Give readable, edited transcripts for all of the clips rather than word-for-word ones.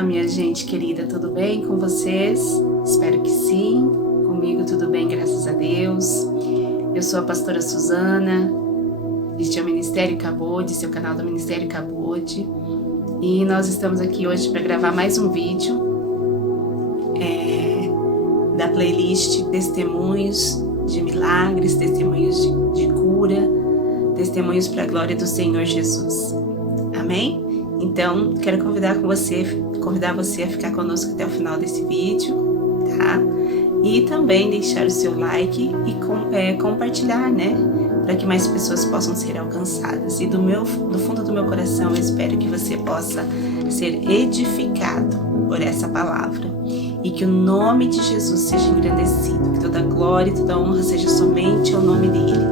Olá, minha gente querida, tudo bem com vocês? Espero que sim. Comigo tudo bem, graças a Deus. Eu sou a pastora Suzana, este é o Ministério Cabode, seu canal do Ministério Cabode. E nós estamos aqui hoje para gravar mais um vídeo da playlist Testemunhos de Milagres, Testemunhos de Cura, Testemunhos para a Glória do Senhor Jesus. Amém? Então, quero convidar você a ficar conosco até o final desse vídeo, tá? E também deixar o seu like e compartilhar, né? Para que mais pessoas possam ser alcançadas. E do fundo do meu coração, eu espero que você possa ser edificado por essa palavra. E que o nome de Jesus seja engrandecido. Que toda glória e toda honra seja somente ao nome dele.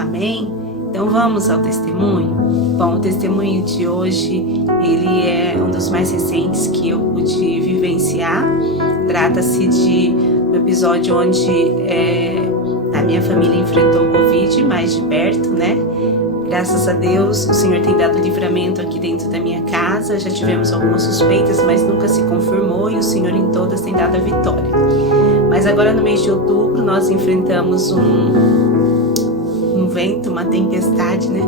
Amém? Então vamos ao testemunho? Bom, o testemunho de hoje, ele é um dos mais recentes que eu pude vivenciar. Trata-se de um episódio onde a minha família enfrentou o Covid mais de perto, né? Graças a Deus, o Senhor tem dado livramento aqui dentro da minha casa. Já tivemos algumas suspeitas, mas nunca se confirmou e o Senhor em todas tem dado a vitória. Mas agora no mês de outubro nós enfrentamos um vento, uma tempestade, né?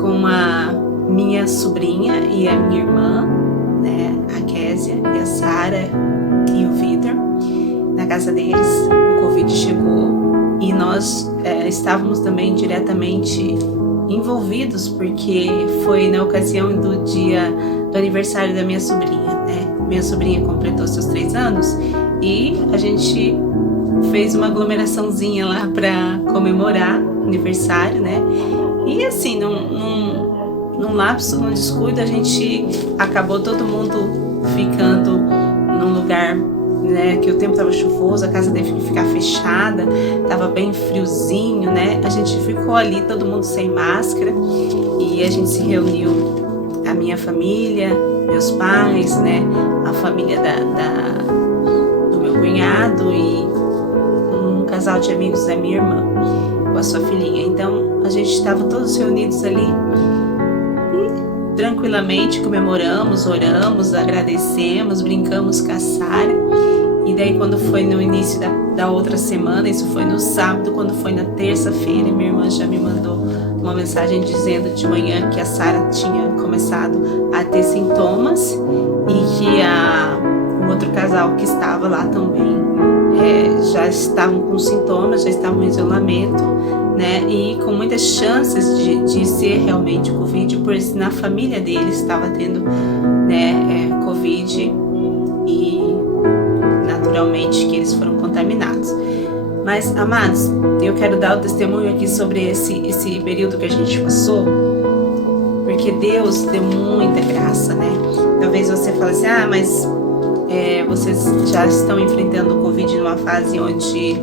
Com a minha sobrinha e a minha irmã, né? A Késia e a Sara e o Vitor. Na casa deles, o Covid chegou e nós estávamos também diretamente envolvidos, porque foi na ocasião do aniversário da minha sobrinha, né? Minha sobrinha completou seus 3 anos e a gente fez uma aglomeraçãozinha lá para comemorar o aniversário, né? E assim, num lapso, num descuido, a gente acabou todo mundo ficando num lugar, né, que o tempo estava chuvoso, a casa teve que ficar fechada, estava bem friozinho, né? A gente ficou ali, todo mundo sem máscara, e a gente se reuniu, a minha família, meus pais, né? A família do meu cunhado e um casal de amigos da minha irmã com a sua filhinha. Então a gente estava todos reunidos ali e tranquilamente comemoramos, oramos, agradecemos, brincamos com a Sara. E daí quando foi no início da outra semana, isso foi no sábado, quando foi na terça-feira, minha irmã já me mandou uma mensagem dizendo de manhã que a Sara tinha começado a ter sintomas e que o outro casal que estava lá também já estavam com sintomas, já estavam em isolamento, né? E com muitas chances de ser realmente Covid, pois na família deles estava tendo, né, Covid e naturalmente que eles foram contaminados. Mas, amados, eu quero dar o testemunho aqui sobre esse período que a gente passou, porque Deus deu muita graça, né? Talvez você fale assim, mas vocês já estão enfrentando o Covid numa fase onde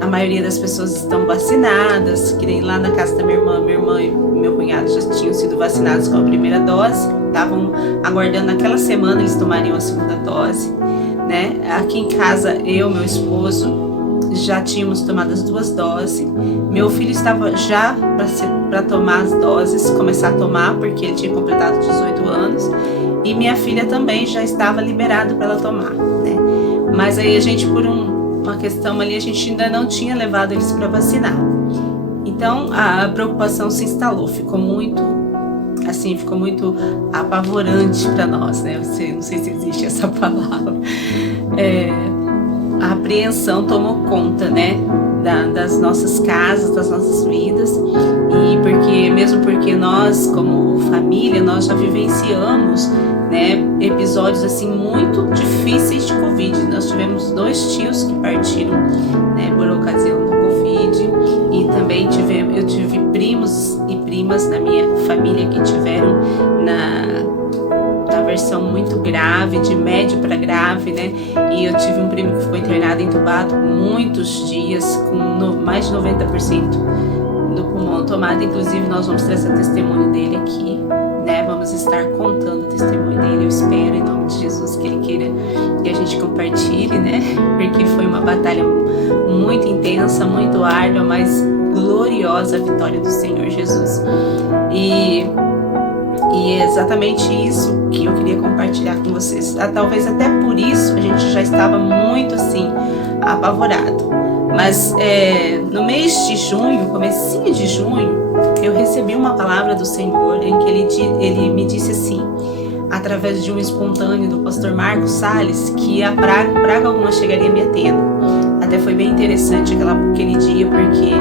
a maioria das pessoas estão vacinadas, que nem lá na casa da minha irmã e meu cunhado já tinham sido vacinados com a primeira dose, estavam aguardando aquela semana eles tomariam a segunda dose, né? Aqui em casa, eu, meu esposo, já tínhamos tomado as 2 doses, meu filho estava já para tomar as doses, começar a tomar, porque ele tinha completado 18 anos, e minha filha também já estava liberada para ela tomar, né? Mas aí a gente, por uma questão ali, a gente ainda não tinha levado eles para vacinar. Então a preocupação se instalou, ficou muito apavorante para nós, né? Não sei se existe essa palavra. A apreensão tomou conta, né? Das nossas casas, das nossas vidas, e mesmo porque nós, como família, nós já vivenciamos, né, episódios assim muito difíceis de Covid. Nós tivemos 2 tios que partiram, né, por ocasião do Covid, e também eu tive primos e primas na minha família que tiveram na versão muito grave, de médio para grave, né? E eu tive um primo que ficou internado, entubado muitos dias, com mais de 90% do pulmão tomado. Inclusive nós vamos trazer testemunho dele aqui, né? Vamos estar contando o testemunho dele. Eu espero, em nome de Jesus, que ele queira que a gente compartilhe, né? Porque foi uma batalha muito intensa, muito árdua, mas gloriosa a vitória do Senhor Jesus. E E é exatamente isso que eu queria compartilhar com vocês. Talvez até por isso a gente já estava muito assim, apavorado. Mas no mês de junho, comecinho de junho, eu recebi uma palavra do Senhor em que ele me disse assim, através de um espontâneo do pastor Marcos Salles, que a praga alguma chegaria a minha tenda. Até foi bem interessante aquele dia, porque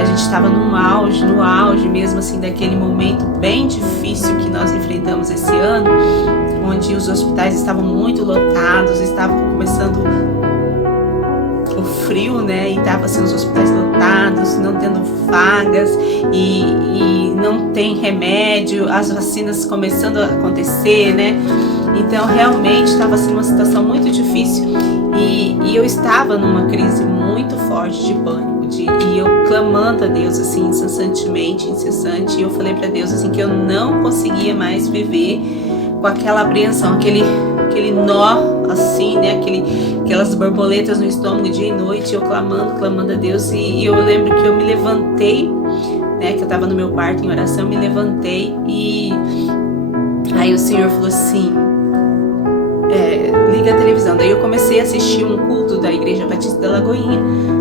a gente estava no auge mesmo assim, daquele momento bem difícil que nós enfrentamos esse ano, onde os hospitais estavam muito lotados, estavam começando o frio, né, e estavam assim, os hospitais lotados, não tendo vagas e não tem remédio, as vacinas começando a acontecer, né, então realmente estava assim, uma situação muito difícil e eu estava numa crise muito forte de pânico, e eu clamando a Deus assim, incessante, e eu falei para Deus assim, que eu não conseguia mais viver com aquela apreensão, aquele nó assim, né, aquelas borboletas no estômago dia e noite, eu clamando a Deus, e eu lembro que eu me levantei, né, que eu estava no meu quarto em oração, eu me levantei e aí o Senhor falou assim, liga a televisão. Daí eu comecei a assistir um culto da Igreja Batista da Lagoinha,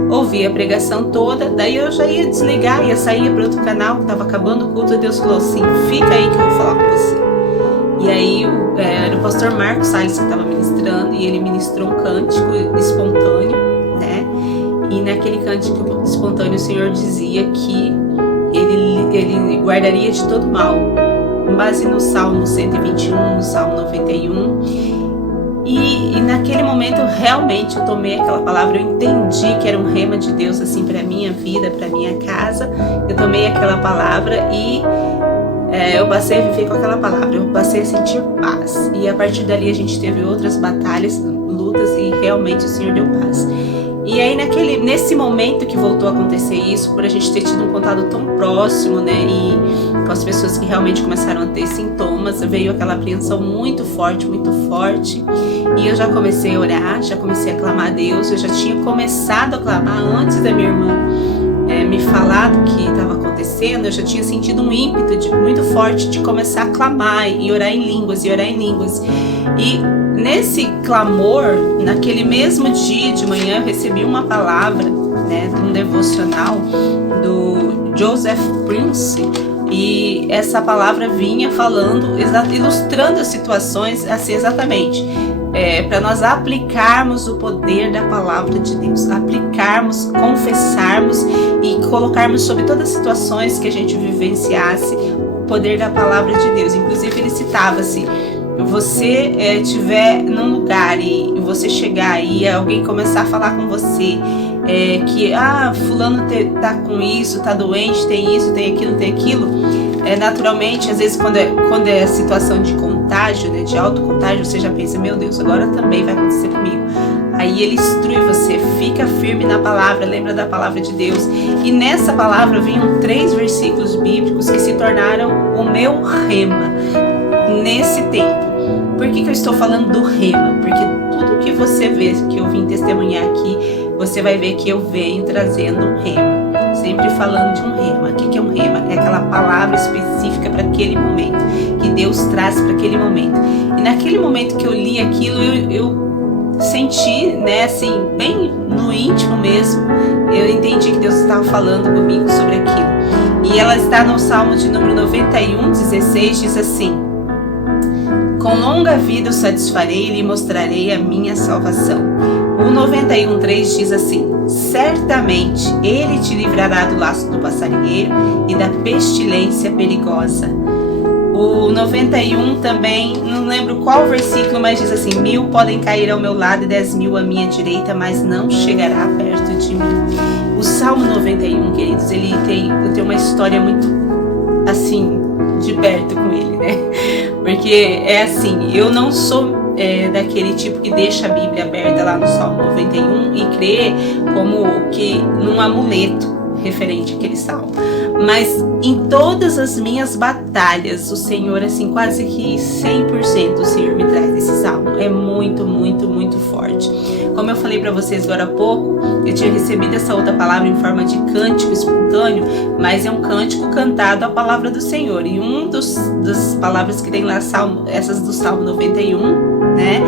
ouvi a pregação toda, daí eu já ia desligar, ia sair para outro canal, que estava acabando o culto, e Deus falou assim, fica aí que eu vou falar com você. E aí era o pastor Marcos Salles que estava ministrando, e ele ministrou um cântico espontâneo, né? E naquele cântico espontâneo o Senhor dizia que ele guardaria de todo mal, com base no Salmo 121, no Salmo 91. E naquele momento realmente eu tomei aquela palavra, eu entendi que era um rema de Deus assim para minha vida, para minha casa. Eu tomei aquela palavra e eu passei a viver com aquela palavra, eu passei a sentir paz. E a partir dali a gente teve outras batalhas, lutas, e realmente o Senhor deu paz. E aí nesse momento que voltou a acontecer isso, por a gente ter tido um contato tão próximo, né, e com as pessoas que realmente começaram a ter sintomas, veio aquela apreensão muito forte, e eu já comecei a orar, já comecei a clamar a Deus, eu já tinha começado a clamar antes da minha irmã me falar do que estava acontecendo, eu já tinha sentido um ímpeto muito forte de começar a clamar e orar em línguas, e nesse clamor, naquele mesmo dia de manhã, eu recebi uma palavra, né, de um devocional do Joseph Prince, e essa palavra vinha falando, ilustrando as situações assim exatamente, para nós aplicarmos o poder da palavra de Deus, aplicarmos, confessarmos e colocarmos sobre todas as situações que a gente vivenciasse o poder da palavra de Deus. Inclusive ele citava assim, você estiver num lugar e você chegar e alguém começar a falar com você que fulano tá com isso, tá doente, tem isso, tem aquilo, naturalmente, às vezes quando é situação de contágio, né, de autocontágio, você já pensa, meu Deus, agora também vai acontecer comigo. Aí ele instrui você, fica firme na palavra, lembra da palavra de Deus. E nessa palavra vinham 3 versículos bíblicos que se tornaram o meu rema nesse tempo. Por que eu estou falando do rema? Porque tudo que você vê, que eu vim testemunhar aqui, você vai ver que eu venho trazendo um rema. Sempre falando de um rema. O que é um rema? É aquela palavra específica para aquele momento, que Deus traz para aquele momento. E naquele momento que eu li aquilo, eu senti, né, assim, bem no íntimo mesmo, eu entendi que Deus estava falando comigo sobre aquilo. E ela está no Salmo de número 91, 16, diz assim: com longa vida o satisfarei e lhe mostrarei a minha salvação. O 91:3 diz assim: certamente ele te livrará do laço do passarinheiro e da pestilência perigosa. O 91 também, não lembro qual versículo, mas diz assim: 1000 podem cair ao meu lado e 10.000 à minha direita, mas não chegará perto de mim. O Salmo 91, queridos, eu tenho uma história muito assim, de perto com ele, né? Porque é assim, eu não sou daquele tipo que deixa a Bíblia aberta lá no Salmo 91 e crê como que num amuleto. referente àquele salmo. Mas em todas as minhas batalhas, o Senhor, assim, quase que 100% o Senhor me traz esse salmo. É muito, muito, muito forte. Como eu falei para vocês agora há pouco, eu tinha recebido essa outra palavra em forma de cântico espontâneo, mas é um cântico cantado à palavra do Senhor. E das palavras que tem lá, essas do Salmo 91, né?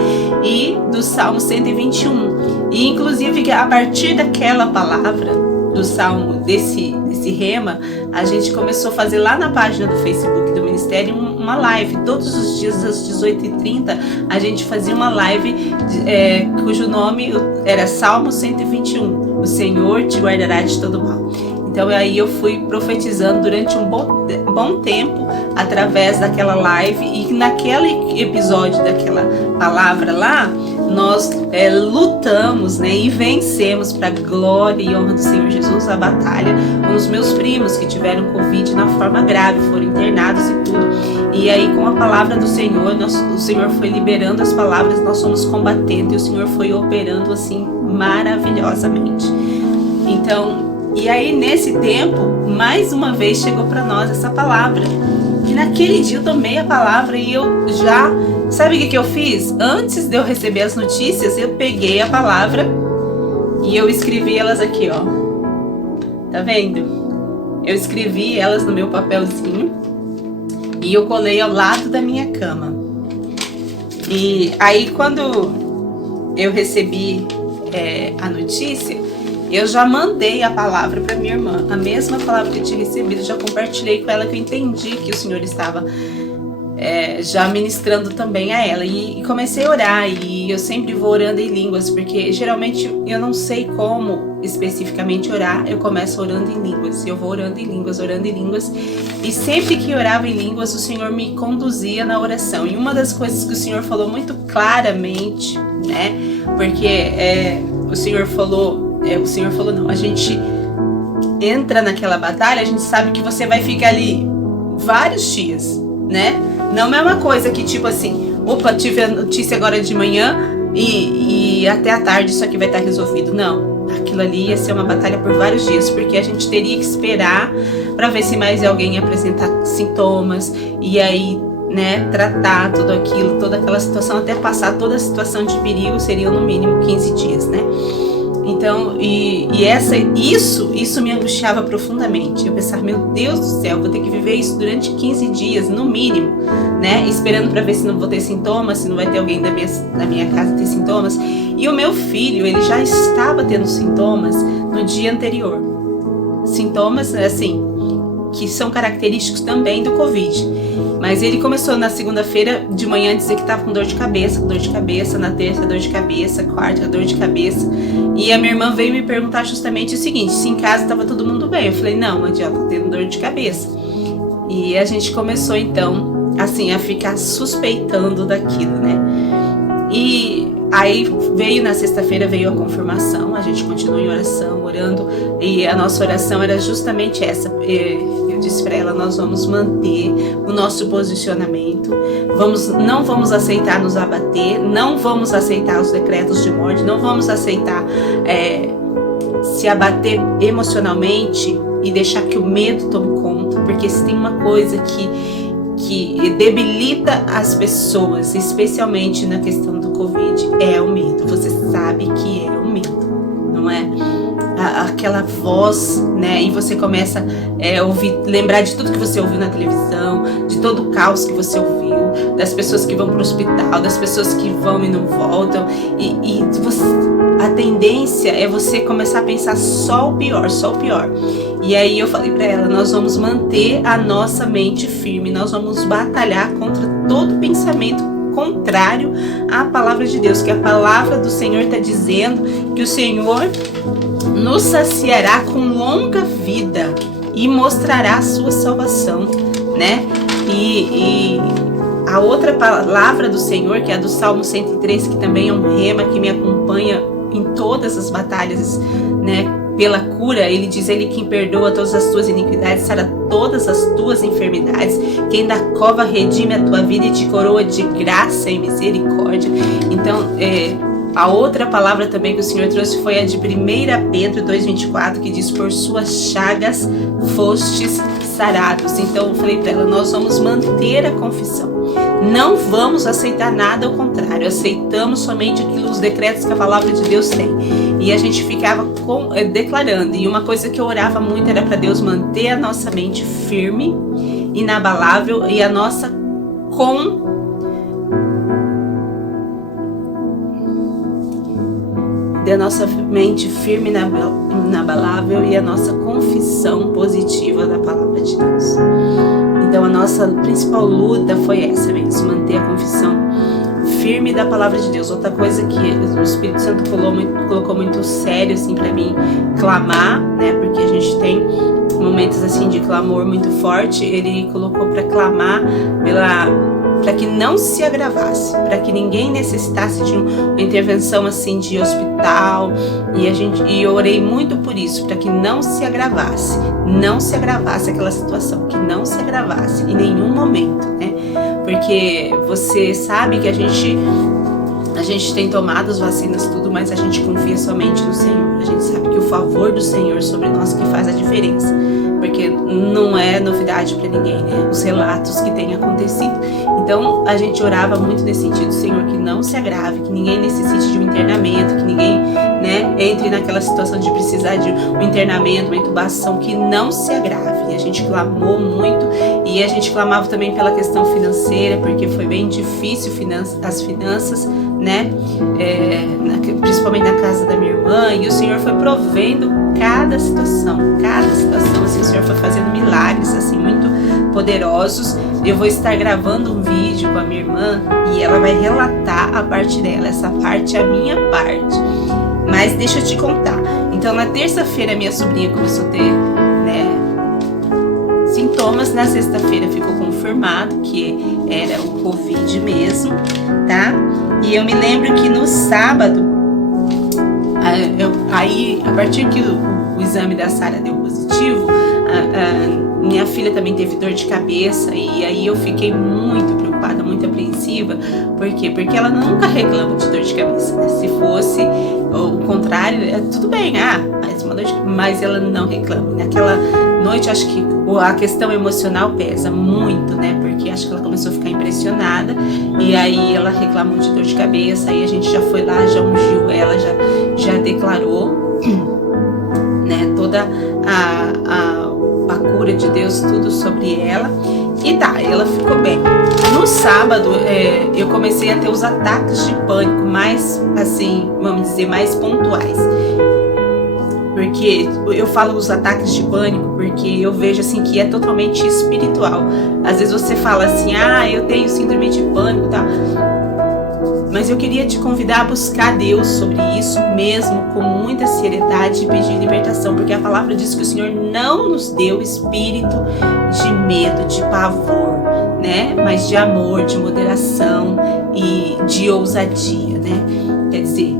E do Salmo 121. E inclusive a partir daquela palavra do Salmo, desse rema, a gente começou a fazer lá na página do Facebook do Ministério uma live. Todos os dias às 18h30 a gente fazia uma live cujo nome era Salmo 121. O Senhor te guardará de todo mal. Então aí eu fui profetizando durante um bom tempo através daquela live, e naquele episódio daquela palavra lá, nós lutamos, né, e vencemos para a glória e honra do Senhor Jesus a batalha com os meus primos que tiveram Covid na forma grave, foram internados e tudo. E aí com a palavra do Senhor, o Senhor foi liberando as palavras, nós fomos combatendo e o Senhor foi operando assim maravilhosamente. Então, e aí nesse tempo, mais uma vez chegou para nós essa palavra. E naquele dia eu tomei a palavra e eu já... Sabe o que eu fiz? Antes de eu receber as notícias, eu peguei a palavra e eu escrevi elas aqui, ó. Tá vendo? Eu escrevi elas no meu papelzinho e eu colei ao lado da minha cama. E aí quando eu recebi a notícia, eu já mandei a palavra para minha irmã, a mesma palavra que eu tinha recebido, já compartilhei com ela, que eu entendi que o Senhor estava já ministrando também a ela, e comecei a orar, e eu sempre vou orando em línguas, porque geralmente eu não sei como especificamente orar, eu começo orando em línguas, eu vou orando em línguas, e sempre que eu orava em línguas, o Senhor me conduzia na oração. E uma das coisas que o Senhor falou muito claramente, né, porque o Senhor falou não, a gente entra naquela batalha, a gente sabe que você vai ficar ali vários dias, né? Não é uma coisa que tipo assim, opa, tive a notícia agora de manhã e até a tarde isso aqui vai estar resolvido. Não, aquilo ali ia ser uma batalha por vários dias, porque a gente teria que esperar para ver se mais alguém ia apresentar sintomas, e aí, né, tratar tudo aquilo, toda aquela situação, até passar toda a situação de perigo, seriam no mínimo 15 dias, né? Então, isso me angustiava profundamente. Eu pensava, meu Deus do céu, vou ter que viver isso durante 15 dias, no mínimo, né? Esperando para ver se não vou ter sintomas, se não vai ter alguém da minha casa ter sintomas. E o meu filho, ele já estava tendo sintomas no dia anterior. Sintomas, assim, que são característicos também do Covid. Mas ele começou na segunda-feira de manhã a dizer que estava com dor de cabeça, na terça dor de cabeça, quarta dor de cabeça. E a minha irmã veio me perguntar justamente o seguinte, se em casa estava todo mundo bem. Eu falei, não, adianta, tô tendo dor de cabeça. E a gente começou então, assim, a ficar suspeitando daquilo, né? E aí na sexta-feira veio a confirmação, a gente continuou em oração, orando, e a nossa oração era justamente essa. Eu disse para ela, nós vamos manter o nosso posicionamento, não vamos aceitar nos abater, não vamos aceitar os decretos de morte, não vamos aceitar se abater emocionalmente e deixar que o medo tome conta, porque se tem uma coisa que debilita as pessoas, especialmente na questão do Covid, é o medo. Você sabe que é o medo, não é? Aquela voz, né? E você começa a lembrar de tudo que você ouviu na televisão, de todo o caos que você ouviu, das pessoas que vão para o hospital, das pessoas que vão e não voltam, e a tendência é você começar a pensar só o pior. E aí eu falei para ela, nós vamos manter a nossa mente firme, nós vamos batalhar contra todo pensamento contrário à palavra de Deus, que a palavra do Senhor está dizendo que o Senhor nos saciará com longa vida e mostrará a sua salvação, né? E a outra palavra do Senhor, que é a do Salmo 103, que também é um rema que me acompanha em todas as batalhas, né? Pela cura, ele diz, ele quem perdoa todas as tuas iniquidades, sara todas as tuas enfermidades, quem da cova redime a tua vida e te coroa de graça e misericórdia. Então, A outra palavra também que o Senhor trouxe foi a de 1 Pedro 2,24, que diz: por suas chagas fostes sarados. Então eu falei para ela, nós vamos manter a confissão. Não vamos aceitar nada, ao contrário, aceitamos somente os decretos que a palavra de Deus tem. E a gente ficava declarando. E uma coisa que eu orava muito era para Deus manter a nossa mente firme, inabalável, e a nossa mente firme, inabalável, e a nossa confissão positiva da palavra de Deus. Então a nossa principal luta foi essa mesmo, manter a confissão firme da palavra de Deus. Outra coisa que o Espírito Santo colocou muito sério assim para mim, clamar, né? Porque a gente tem momentos assim de clamor muito forte. Ele colocou para clamar para que não se agravasse, para que ninguém necessitasse de uma intervenção assim de hospital, e eu orei muito por isso, para que não se agravasse aquela situação, que não se agravasse em nenhum momento, né? Porque você sabe que a gente tem tomado as vacinas tudo, mas a gente confia somente no Senhor. A gente sabe que o favor do Senhor sobre nós que faz a diferença, porque não é novidade para ninguém, né? Os relatos que têm acontecido. Então a gente orava muito nesse sentido, Senhor, que não se agrave, que ninguém necessite de um internamento, que ninguém, né, entre naquela situação de precisar de um internamento, uma intubação, que não se agrave. E a gente clamou muito, e a gente clamava também pela questão financeira, porque foi bem difícil as finanças, né? Principalmente na casa da minha irmã, e o Senhor foi provendo cada situação, assim, o Senhor foi fazendo milagres, assim, muito poderosos. Eu vou estar gravando um vídeo com a minha irmã e ela vai relatar a parte dela, essa parte é a minha parte. Mas deixa eu te contar. Então, na terça-feira, minha sobrinha começou a ter, né, sintomas. Na sexta-feira ficou confirmado que era o Covid mesmo, tá? E eu me lembro que no sábado, a partir que o exame da Sara deu positivo, minha filha também teve dor de cabeça, e aí eu fiquei muito preocupada, muito apreensiva. Por quê? Porque ela nunca reclama de dor de cabeça, né? Se fosse o contrário, tudo bem, mas ela não reclama. Naquela noite, acho que a questão emocional pesa muito, né? Porque acho que ela começou a ficar impressionada, e aí ela reclamou de dor de cabeça, aí a gente já foi lá, já ungiu ela, já declarou, né, toda a cura de Deus, tudo sobre ela, e ela ficou bem. No sábado, eu comecei a ter os ataques de pânico mais, assim, vamos dizer, mais pontuais. Porque eu falo os ataques de pânico porque eu vejo assim que é totalmente espiritual. Às vezes você fala assim, eu tenho síndrome de pânico, tá? Mas eu queria te convidar a buscar Deus sobre isso mesmo, com muita seriedade, e pedir libertação, porque a palavra diz que o Senhor não nos deu espírito de medo, de pavor, né? Mas de amor, de moderação e de ousadia, né? Quer dizer,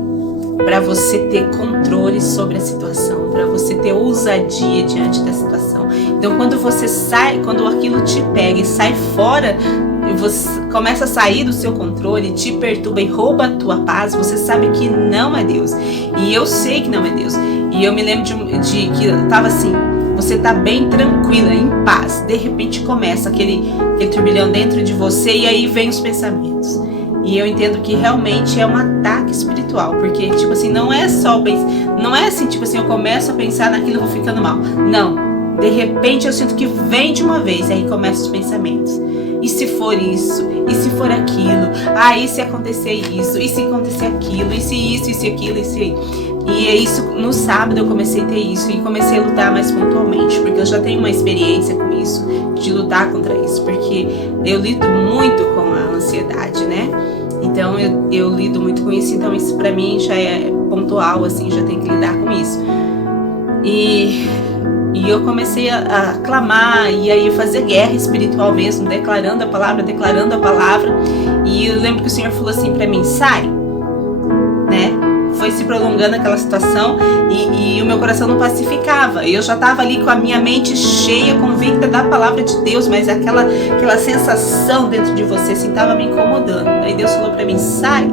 para você ter controle sobre a situação, para você ter ousadia diante da situação. Então, quando aquilo te pega e sai fora, você começa a sair do seu controle, te perturba e rouba a tua paz, você sabe que não é Deus. E eu sei que não é Deus. E eu me lembro de que eu tava assim, você tá bem tranquila, em paz. De repente começa aquele turbilhão dentro de você, e aí vem os pensamentos. E eu entendo que realmente é um ataque espiritual, porque, tipo assim, não é assim, tipo assim, eu começo a pensar naquilo e vou ficando mal. Não, de repente eu sinto que vem de uma vez, aí começam os pensamentos. E se for isso? E se for aquilo? E se acontecer isso? E se acontecer aquilo? E se isso? E se aquilo? E se... E é isso, no sábado eu comecei a ter isso, e comecei a lutar mais pontualmente, porque eu já tenho uma experiência com isso, de lutar contra isso, porque eu lido muito com a ansiedade, né? Então eu lido muito com isso, então isso pra mim já é pontual, assim, já tenho que lidar com isso. E eu comecei a clamar, e aí fazer guerra espiritual mesmo, declarando a palavra, e eu lembro que o Senhor falou assim pra mim, sai, né? Foi se prolongando aquela situação, e o meu coração não pacificava. Eu já estava ali com a minha mente cheia, convicta da palavra de Deus, mas aquela sensação dentro de você assim, estava me incomodando. Aí Deus falou para mim, sai.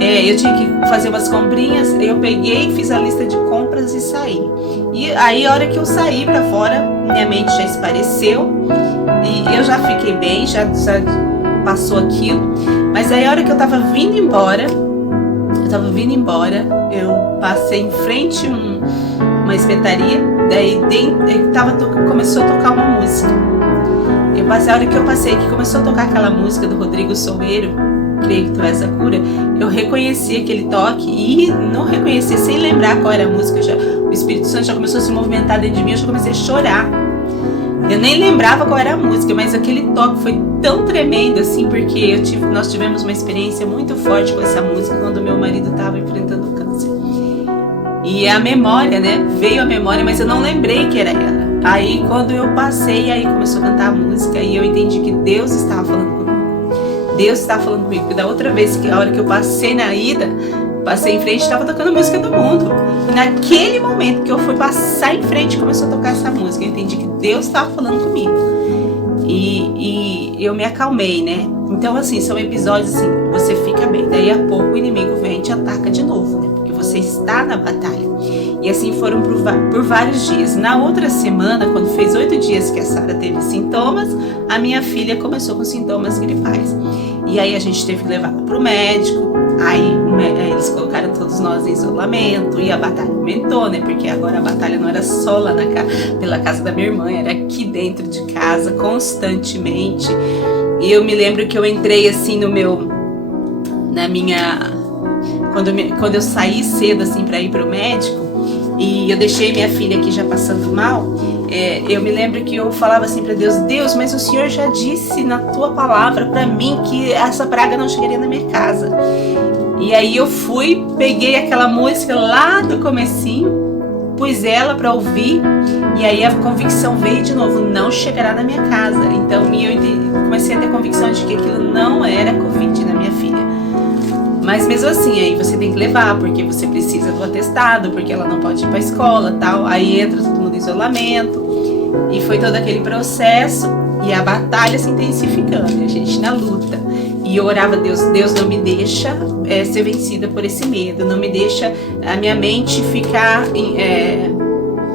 eu tinha que fazer umas comprinhas, eu peguei, fiz a lista de compras e saí. E aí, a hora que eu saí pra fora, minha mente já espareceu e eu já fiquei bem, já passou aquilo. Mas aí, a hora que eu tava vindo embora, eu passei em frente uma espetaria, daí começou a tocar uma música. A hora que eu passei, que começou a tocar aquela música do Rodrigo Solmeiro, Creio que Tu És a Cura, eu reconheci aquele toque e não reconheci, sem lembrar qual era a música, o Espírito Santo já começou a se movimentar dentro de mim, eu já comecei a chorar. Eu nem lembrava qual era a música, mas aquele toque foi tão tremendo assim, porque nós tivemos uma experiência muito forte com essa música quando meu marido estava enfrentando o câncer. E a memória, né? Veio a memória, mas eu não lembrei que era ela. Aí quando eu passei, aí começou a cantar a música e eu entendi que Deus estava falando comigo. Deus estava falando comigo. Porque da outra vez, a hora que eu passei na ida, passei em frente, estava tocando música do mundo. E naquele momento que eu fui passar em frente, começou a tocar essa música. Eu entendi que Deus estava falando comigo. E eu me acalmei, né? Então, assim, são episódios assim, você fica bem. Daí a pouco o inimigo vem e te ataca de novo, né? Porque você está na batalha. E assim foram por vários dias. Na outra semana, quando fez 8 dias que a Sara teve sintomas, a minha filha começou com sintomas gripais. E aí a gente teve que levar para o médico. Aí eles colocaram todos nós em isolamento e a batalha aumentou, né? Porque agora a batalha não era só lá pela casa da minha irmã, era aqui dentro de casa, constantemente. E eu me lembro que eu entrei assim quando eu saí cedo assim para ir para o médico, e eu deixei minha filha aqui já passando mal, eu me lembro que eu falava assim para Deus, mas o Senhor já disse na tua palavra para mim que essa praga não chegaria na minha casa. E aí eu peguei aquela música lá do comecinho, pus ela para ouvir, e aí a convicção veio de novo, não chegará na minha casa. Então eu comecei a ter convicção de que aquilo não era Covid na minha filha. Mas mesmo assim, aí você tem que levar, porque você precisa do atestado, porque ela não pode ir para a escola, tal. Aí entra todo mundo em isolamento, e foi todo aquele processo, e a batalha se intensificando, a gente na luta. E eu orava a Deus, não me deixa ser vencida por esse medo, não me deixa a minha mente ficar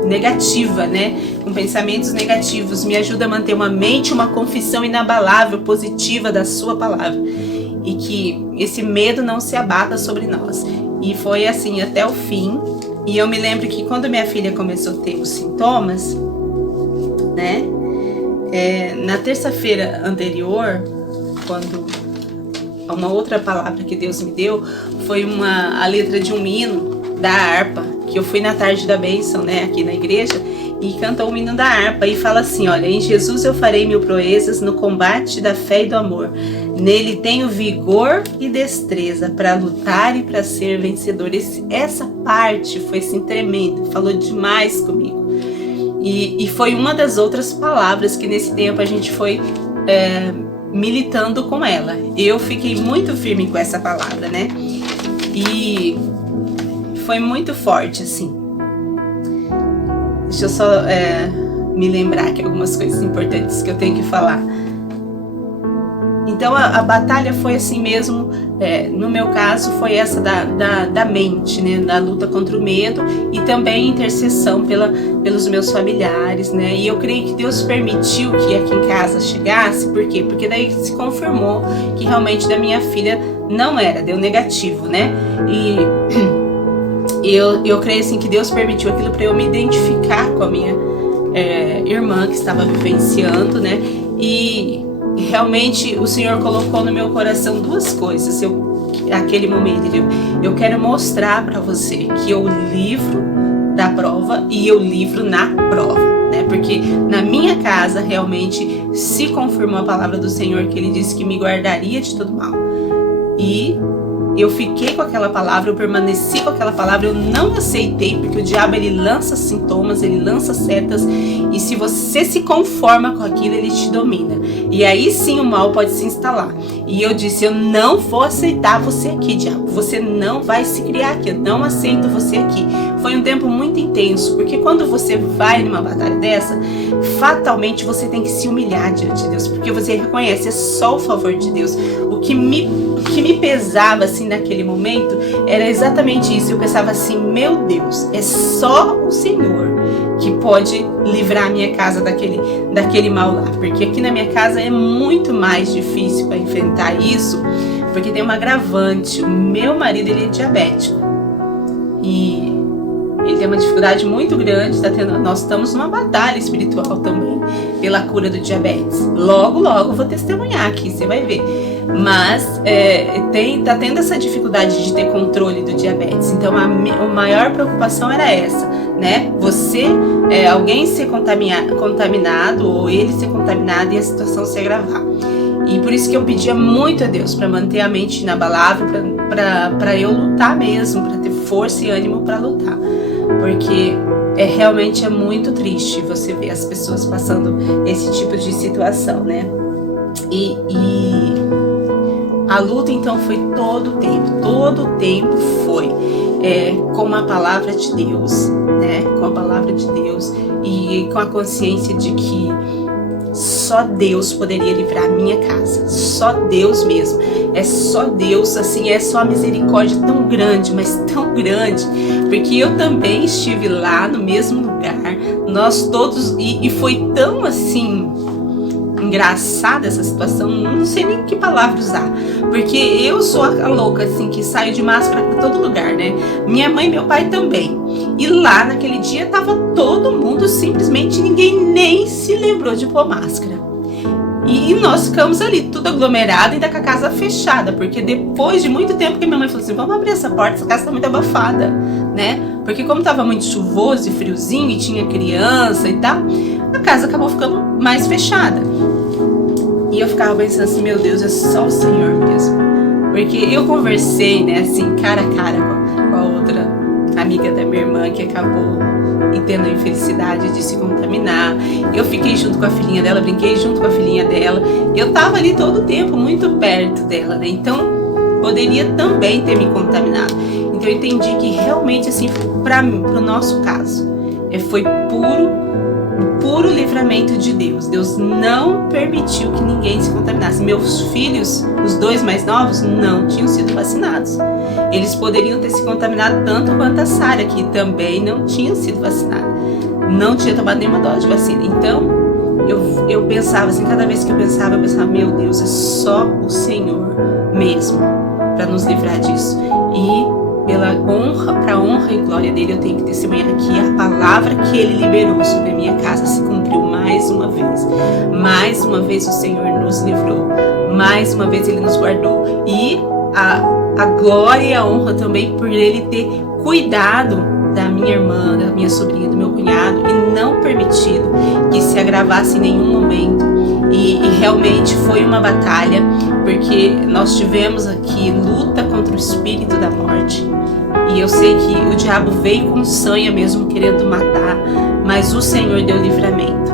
negativa, né? Com pensamentos negativos, me ajuda a manter uma mente, uma confissão inabalável, positiva da sua palavra. E que esse medo não se abata sobre nós. E foi assim até o fim. E eu me lembro que quando minha filha começou a ter os sintomas, né? Na terça-feira anterior, quando uma outra palavra que Deus me deu foi a letra de um hino da harpa, que eu fui na tarde da bênção, né? Aqui na igreja, e cantou o hino da harpa e fala assim, olha, em Jesus eu farei mil proezas no combate da fé e do amor. Nele tenho vigor e destreza para lutar e para ser vencedor. Essa parte foi assim tremenda, falou demais comigo. E foi uma das outras palavras que nesse tempo a gente foi militando com ela. Eu fiquei muito firme com essa palavra, né? E foi muito forte, assim. Deixa eu só me lembrar aqui algumas coisas importantes que eu tenho que falar. Então a batalha foi assim mesmo, no meu caso foi essa da mente, né, da luta contra o medo e também intercessão pelos meus familiares, né, e eu creio que Deus permitiu que aqui em casa chegasse, por quê? Porque daí se confirmou que realmente da minha filha não deu negativo, né, e eu creio assim que Deus permitiu aquilo para eu me identificar com a minha irmã que estava vivenciando, né, e realmente o Senhor colocou no meu coração duas coisas. Aquele momento, eu quero mostrar para você que eu livro da prova e eu livro na prova, né? Porque na minha casa realmente se confirmou a palavra do Senhor, que Ele disse que me guardaria de todo mal. E eu fiquei com aquela palavra, eu permaneci com aquela palavra, eu não aceitei, porque o diabo ele lança sintomas, ele lança setas, e se você se conforma com aquilo, ele te domina. E aí sim o mal pode se instalar. E eu disse, eu não vou aceitar você aqui, diabo, você não vai se criar aqui, eu não aceito você aqui. foi um tempo muito intenso, porque quando você vai numa batalha dessa, fatalmente você tem que se humilhar diante de Deus, porque você reconhece, é só o favor de Deus. O que me pesava assim naquele momento era exatamente isso. Eu pensava assim, meu Deus, é só o Senhor que pode livrar a minha casa daquele mal lá, porque aqui na minha casa é muito mais difícil para enfrentar isso, porque tem um agravante. O meu marido, ele é diabético e ele tem uma dificuldade muito grande, nós estamos numa batalha espiritual também pela cura do diabetes. Logo vou testemunhar aqui, você vai ver. Mas tá tendo essa dificuldade de ter controle do diabetes. Então a maior preocupação era essa, né? Alguém ser contaminado ou ele ser contaminado e a situação se agravar. E por isso que eu pedia muito a Deus para manter a mente inabalável, para eu lutar mesmo, para ter força e ânimo para lutar. Porque realmente é muito triste você ver as pessoas passando esse tipo de situação, né? E a luta então foi todo o tempo foi com a palavra de Deus, né? Com a palavra de Deus e com a consciência de que só Deus poderia livrar a minha casa, só Deus mesmo, é só Deus, assim, é só a misericórdia tão grande, mas tão grande, porque eu também estive lá no mesmo lugar, nós todos, e foi tão assim, engraçada essa situação, não sei nem que palavra usar, porque eu sou a louca, assim, que saio de máscara pra todo lugar, né, minha mãe e meu pai também, e lá naquele dia tava todo mundo, simplesmente ninguém nem se lembrou de pôr máscara. E nós ficamos ali, tudo aglomerado, ainda com a casa fechada, porque depois de muito tempo que minha mãe falou assim, vamos abrir essa porta, essa casa tá muito abafada, né? Porque como tava muito chuvoso e friozinho e tinha criança e tal, a casa acabou ficando mais fechada. E eu ficava pensando assim, meu Deus, é só o Senhor mesmo. Porque eu conversei, né, assim, cara a cara com a outra amiga da minha irmã que acabou tendo a infelicidade de se contaminar. Eu fiquei junto com a filhinha dela, brinquei junto com a filhinha dela. Eu tava ali todo o tempo, muito perto dela, né? Então, poderia também ter me contaminado. Então, eu entendi que realmente, assim, pro nosso caso, foi puro livramento de Deus. Deus não permitiu que ninguém se contaminasse. Meus filhos, os dois mais novos, não tinham sido vacinados. Eles poderiam ter se contaminado tanto quanto a Sara, que também não tinha sido vacinada. Não tinha tomado nenhuma dose de vacina. Então, eu pensava assim, cada vez que eu pensava, meu Deus, é só o Senhor mesmo para nos livrar disso. E pela honra, para honra e glória dele, eu tenho que testemunhar aqui a palavra que ele liberou sobre a minha casa se cumpriu mais uma vez. Mais uma vez o Senhor nos livrou. Mais uma vez ele nos guardou. E a glória e a honra também por ele ter cuidado da minha irmã, da minha sobrinha, do meu cunhado e não permitido que se agravasse em nenhum momento. E realmente foi uma batalha, porque nós tivemos aqui luta contra o espírito da morte. E eu sei que o diabo veio com sanha mesmo querendo matar, mas o Senhor deu livramento.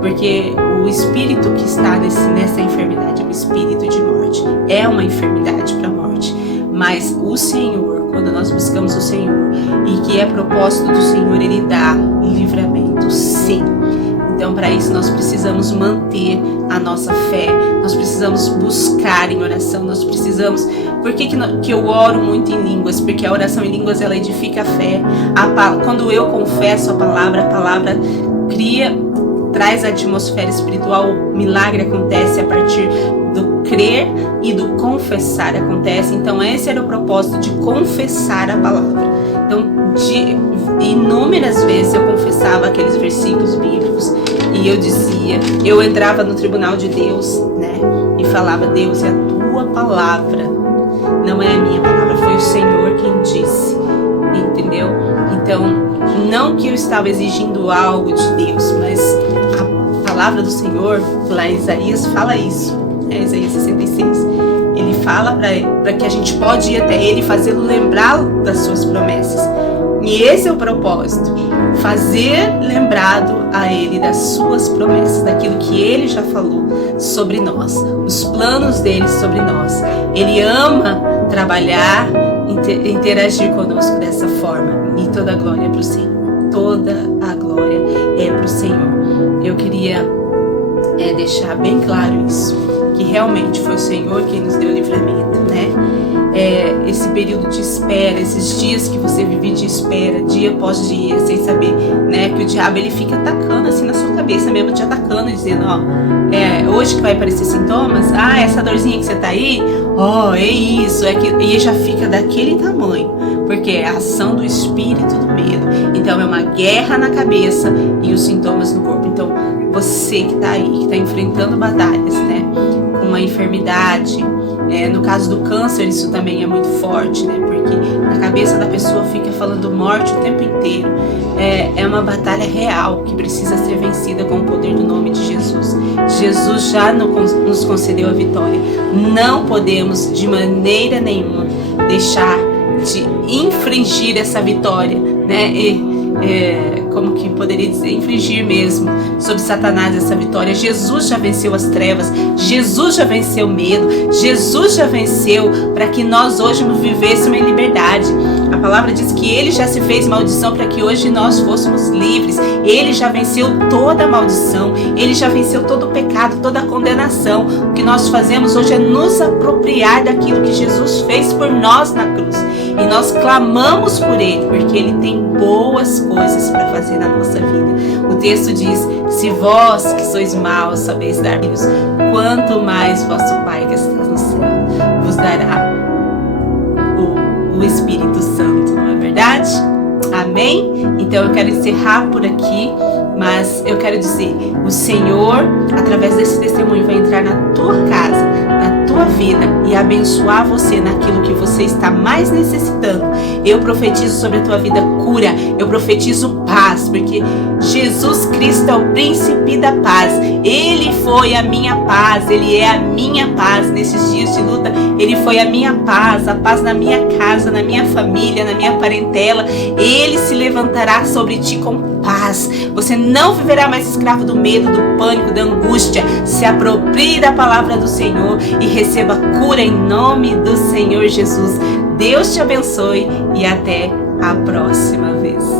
Porque o espírito que está nessa enfermidade é um espírito de morte, é uma enfermidade para a morte. Mas o Senhor, quando nós buscamos o Senhor e que é propósito do Senhor, Ele dá livramento, sim. Então, para isso, nós precisamos manter a nossa fé, nós precisamos buscar em oração, nós precisamos... Por que eu oro muito em línguas? Porque a oração em línguas, ela edifica a fé. Quando eu confesso a palavra traz a atmosfera espiritual, o milagre acontece a partir do crer e do confessar acontece. Então, esse era o propósito de confessar a palavra. Então, inúmeras vezes eu confessava aqueles versículos bíblicos e eu entrava no tribunal de Deus, né? E falava, Deus, é a tua palavra, não é a minha palavra, foi o Senhor quem disse, entendeu? Então, não que eu estava exigindo algo de Deus, mas a palavra do Senhor, lá em Isaías, fala isso, né? Isaías 66. Ele fala para que a gente pode ir até Ele e fazê-lo lembrar das suas promessas. E esse é o propósito, fazer lembrado a Ele das suas promessas, daquilo que Ele já falou sobre nós, os planos dele sobre nós. Ele ama trabalhar, interagir conosco dessa forma. e toda a glória é para o Senhor. Toda a glória é para o Senhor. Eu queria deixar bem claro isso, que realmente foi o Senhor quem nos deu livramento, né? Esse período de espera, esses dias que você vive de espera, dia após dia, sem saber, né? Que o diabo ele fica atacando assim na sua cabeça mesmo, te atacando, dizendo, hoje que vai aparecer sintomas, essa dorzinha que você tá aí, é isso, é aquilo, e já fica daquele tamanho, porque é a ação do espírito do medo. Então é uma guerra na cabeça e os sintomas no corpo. Então você que tá aí, que tá enfrentando batalhas, né? Com uma enfermidade, no caso do câncer isso também é muito forte, né? Porque na cabeça da pessoa fica falando morte o tempo inteiro. É uma batalha real que precisa ser vencida com o poder do nome de Jesus. Jesus já nos concedeu a vitória. Não podemos de maneira nenhuma deixar de infringir essa vitória, né? Como que poderia dizer, infligir mesmo sobre Satanás essa vitória. Jesus já venceu as trevas, Jesus já venceu o medo, Jesus já venceu para que nós hoje vivêssemos em liberdade. A palavra diz que Ele já se fez maldição para que hoje nós fôssemos livres. Ele já venceu toda a maldição, Ele já venceu todo o pecado, toda a condenação. O que nós fazemos hoje é nos apropriar daquilo que Jesus fez por nós na cruz. E nós clamamos por Ele, porque Ele tem boas coisas para fazer na nossa vida. O texto diz, se vós que sois maus sabeis dar filhos, quanto mais vosso Pai que está no céu vos dará o Espírito Santo, não é verdade? Amém? Então eu quero encerrar por aqui, mas eu quero dizer, o Senhor, através desse testemunho, vai entrar na tua casa, na tua vida e abençoar você naquilo que você está mais necessitando. Eu profetizo sobre a tua vida cura, eu profetizo paz, porque Jesus Cristo é o príncipe da paz. Ele foi a minha paz, Ele é a minha paz nesses dias de luta. Ele foi a minha paz, a paz na minha casa, na minha família, na minha parentela. Ele se levantará sobre ti com paz. Você não viverá mais escravo do medo, do pânico, da angústia. Se aproprie da palavra do Senhor e receba cura em nome do Senhor Jesus. Deus te abençoe e até a próxima vez.